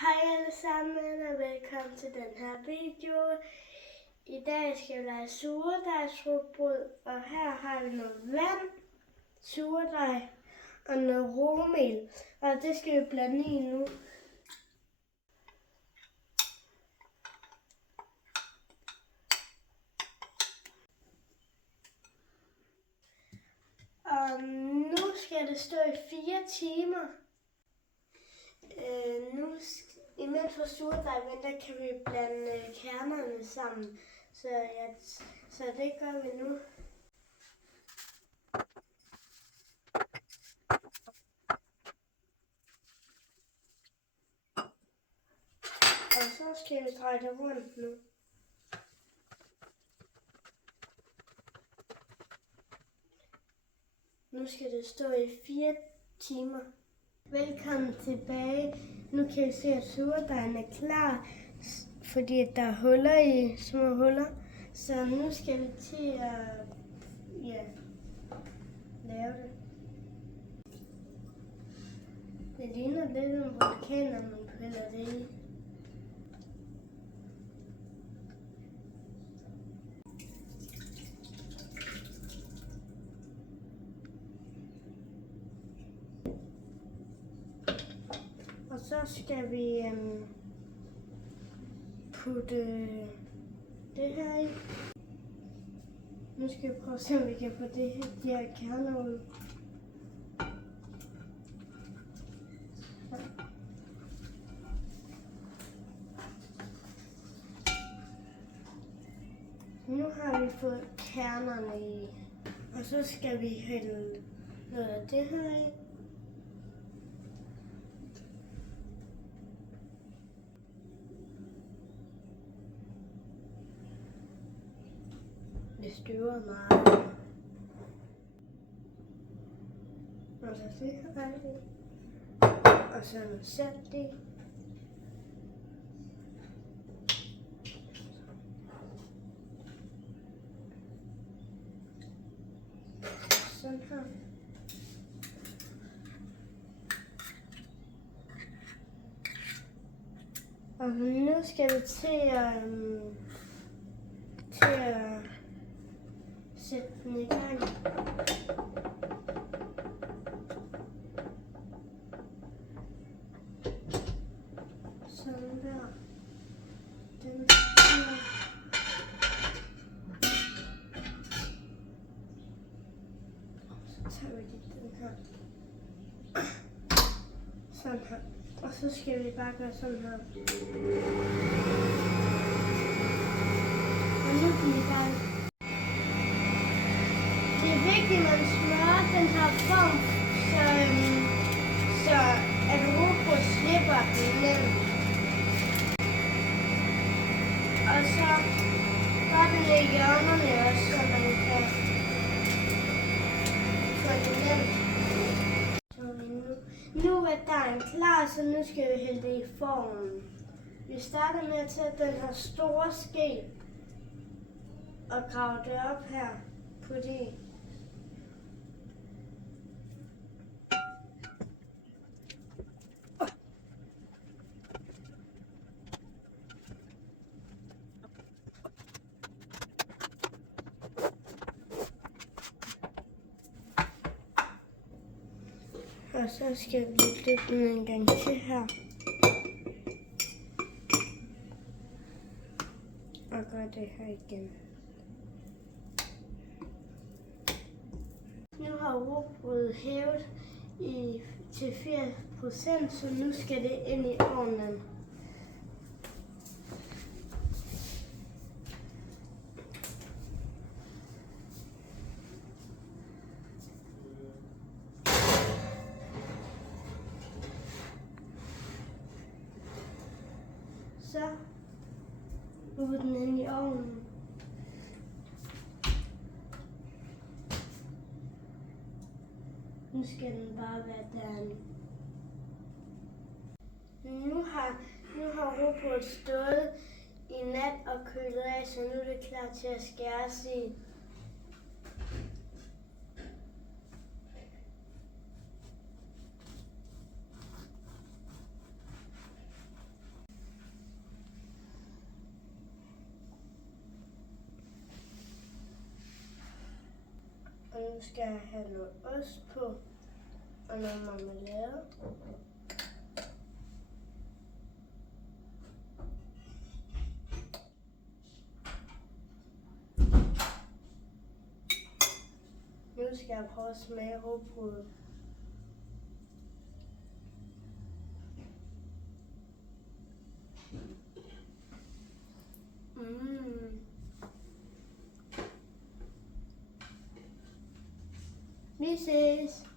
Hej alle sammen og velkommen til den her video. I dag skal vi lave surdejsrugbrød, og her har vi noget vand, surdej og noget råmel, og det skal vi blande i nu. Og nu skal det stå i 4 timer. Imens for surdej venter, kan vi blande kernerne sammen. Så det gør vi nu. Og så skal vi dreje det rundt nu. Nu skal det stå i 4 timer. Velkommen tilbage. Nu kan vi se, at surdejen er klar, fordi der er huller i, små huller. Så nu skal vi til at lave det. Det ligner lidt en vulkan, når man piller det i. Og så skal vi putte det her i. Nu skal vi prøve at se, om vi kan få de her kerner ud. Nu har vi fået kernerne i. Og så skal vi hælde noget af det her i. Det støver meget. Og så det her i. Og så noget salt i. Sådan her. Og nu skal vi til at sætte den i gang. Sådan der. Den her. Så tager vi lige den her. Sådan her. Og så skal vi bare gøre sådan her. Og nu bliver vi bare. Det er vigtigt, at man smører den her form, så at rugbrød slipper ned. Og så gør det ned i hjørnerne også, så man kan få det ned. Nu er dejen klar, så nu skal vi hælde det i formen. Vi starter med at tage den her store ske og grave det op her på det. Og så skal vi dyppe den en gang til her. Og gøre det her igen. Nu har rugbrødet hævet til 80%, så nu skal det ind i ovnen. Så nu er den inde i ovnen. Nu skal den bare være derinde. Nu har rugbrødet stået i nat og kølet af, så nu er det klar til at skæres i. Nu skal jeg have noget ost på og noget marmelade. Nu skal jeg prøve at smage rugbrødet. Vi ses!